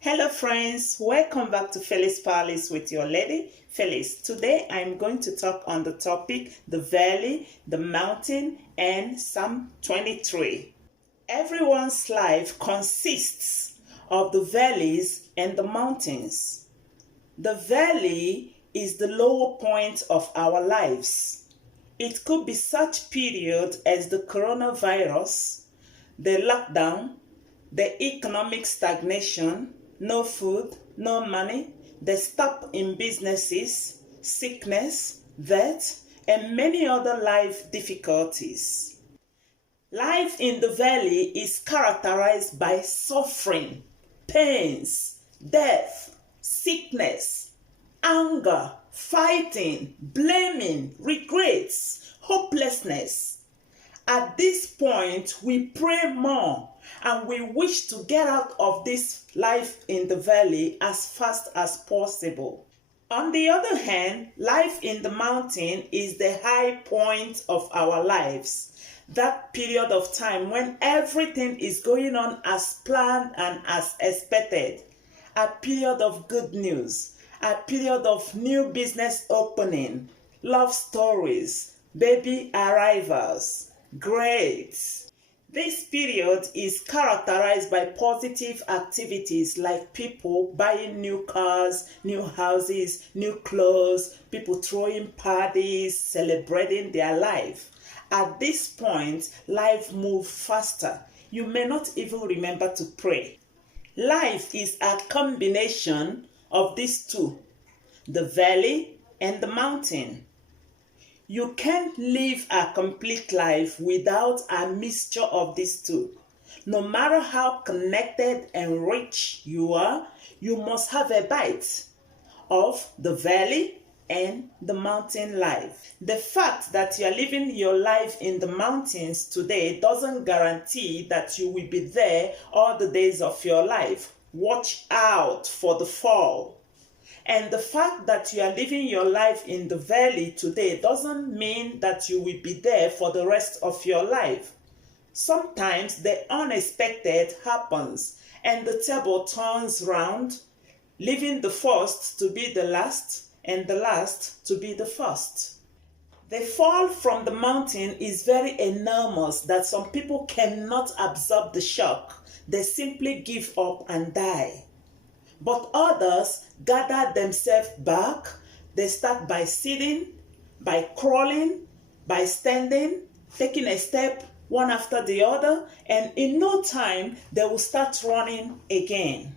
Hello friends, welcome back to Phyllis Palace with your lady, Phyllis. Today I'm going to talk on the topic, the valley, the mountain, and Psalm 23. Everyone's life consists of the valleys and the mountains. The valley is the lower point of our lives. It could be such period as the coronavirus, the lockdown, the economic stagnation, no food, no money, the stop in businesses, sickness, death, and many other life difficulties. Life in the valley is characterized by suffering, pains, death, sickness, anger, fighting, blaming, regrets, hopelessness. At this point, we pray more and we wish to get out of this life in the valley as fast as possible. On the other hand, life in the mountain is the high point of our lives. That period of time when everything is going on as planned and as expected. A period of good news, a period of new business opening, love stories, baby arrivals. Great! This period is characterized by positive activities like people buying new cars, new houses, new clothes, people throwing parties, celebrating their life. At this point, life moves faster. You may not even remember to pray. Life is a combination of these two, the valley and the mountain. You can't live a complete life without a mixture of these two. No matter how connected and rich you are, you must have a bite of the valley and the mountain life. The fact that you are living your life in the mountains today doesn't guarantee that you will be there all the days of your life. Watch out for the fall. And the fact that you are living your life in the valley today doesn't mean that you will be there for the rest of your life. Sometimes the unexpected happens and the table turns round, leaving the first to be the last and the last to be the first. The fall from the mountain is very enormous that some people cannot absorb the shock. They simply give up and die. But others gather themselves back. They start by sitting, by crawling, by standing, taking a step one after the other, and in no time they will start running again.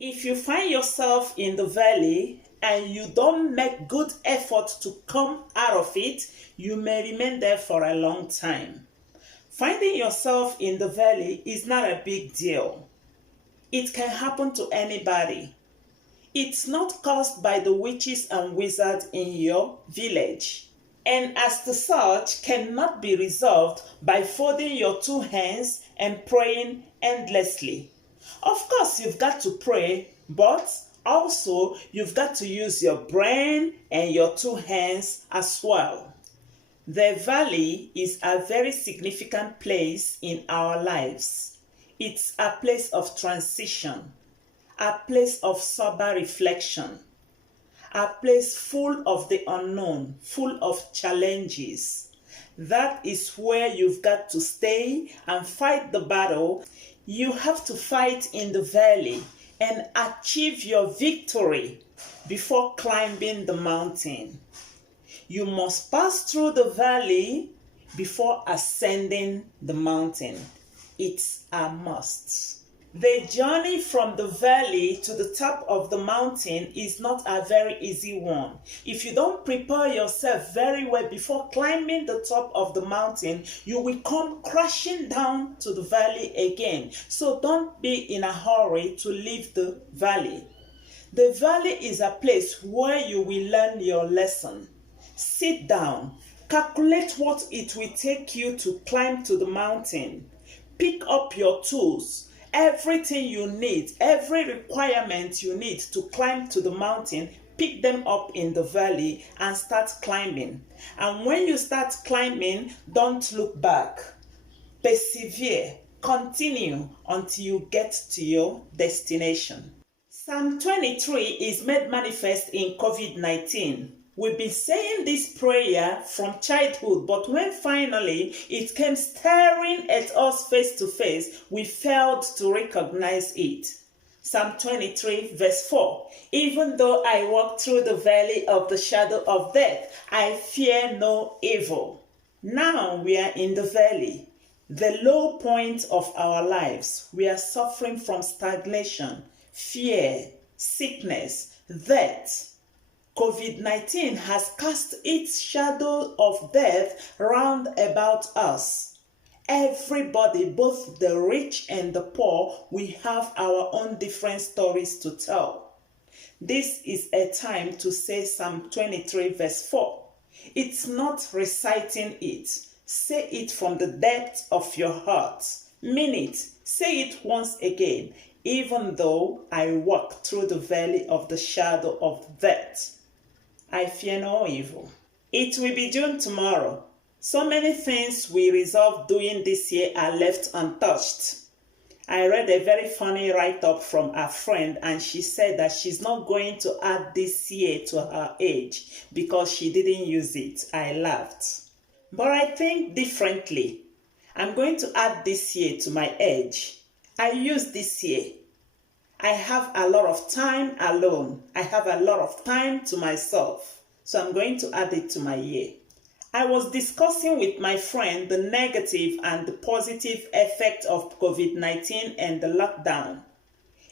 If you find yourself in the valley and you don't make good effort to come out of it, you may remain there for a long time. Finding yourself in the valley is not a big deal. It can happen to anybody. It's not caused by the witches and wizards in your village. And as to such, cannot be resolved by folding your two hands and praying endlessly. Of course, you've got to pray, but also you've got to use your brain and your two hands as well. The valley is a very significant place in our lives. It's a place of transition, a place of sober reflection, a place full of the unknown, full of challenges. That is where you've got to stay and fight the battle. You have to fight in the valley and achieve your victory before climbing the mountain. You must pass through the valley before ascending the mountain. It's a must. The journey from the valley to the top of the mountain is not a very easy one. If you don't prepare yourself very well before climbing the top of the mountain, you will come crashing down to the valley again. So don't be in a hurry to leave the valley. The valley is a place where you will learn your lesson. Sit down, calculate what it will take you to climb to the mountain. Pick up your tools, everything you need, every requirement you need to climb to the mountain, pick them up in the valley and start climbing. And when you start climbing, don't look back. Persevere, continue until you get to your destination. Psalm 23 is made manifest in COVID-19. We've been saying this prayer from childhood, but when finally it came staring at us face to face, we failed to recognize it. Psalm 23 verse 4. Even though I walk through the valley of the shadow of death, I fear no evil. Now we are in the valley, the low point of our lives. We are suffering from stagnation, fear, sickness, death. COVID-19 has cast its shadow of death round about us. Everybody, both the rich and the poor, we have our own different stories to tell. This is a time to say Psalm 23 verse 4. It's not reciting it. Say it from the depth of your heart. Mean it. Say it once again. Even though I walk through the valley of the shadow of death, I fear no evil. It will be June tomorrow. So many things we resolved doing this year are left untouched. I read a very funny write-up from a friend, and she said that she's not going to add this year to her age because she didn't use it. I laughed. But I think differently. I'm going to add this year to my age. I use this year. I have a lot of time alone. I have a lot of time to myself. So I'm going to add it to my year. I was discussing with my friend the negative and the positive effect of COVID-19 and the lockdown.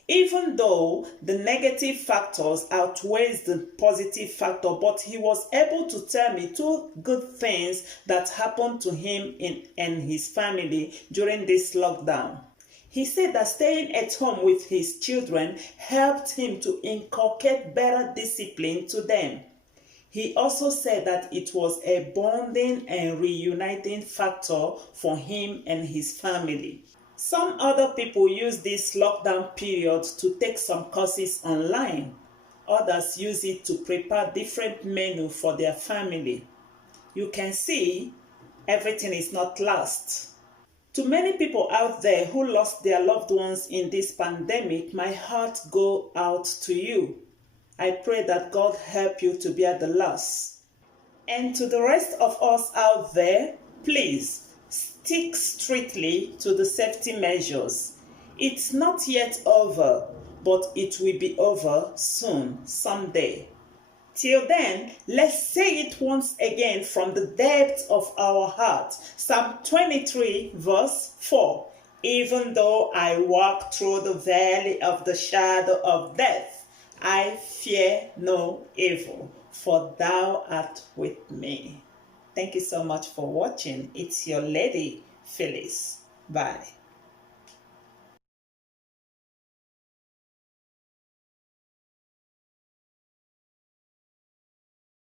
Even though the negative factors outweighs the positive factor, but he was able to tell me two good things that happened to him and his family during this lockdown. He said that staying at home with his children helped him to inculcate better discipline to them. He also said that it was a bonding and reuniting factor for him and his family. Some other people use this lockdown period to take some courses online. Others use it to prepare different menus for their family. You can see everything is not lost. To many people out there who lost their loved ones in this pandemic, my heart goes out to you. I pray that God help you to bear the loss. And to the rest of us out there, please stick strictly to the safety measures. It's not yet over, but it will be over soon, someday. Till then, let's say it once again from the depth of our heart. Psalm 23 verse 4. Even though I walk through the valley of the shadow of death, I fear no evil, for thou art with me. Thank you so much for watching. It's your lady, Phyllis. Bye.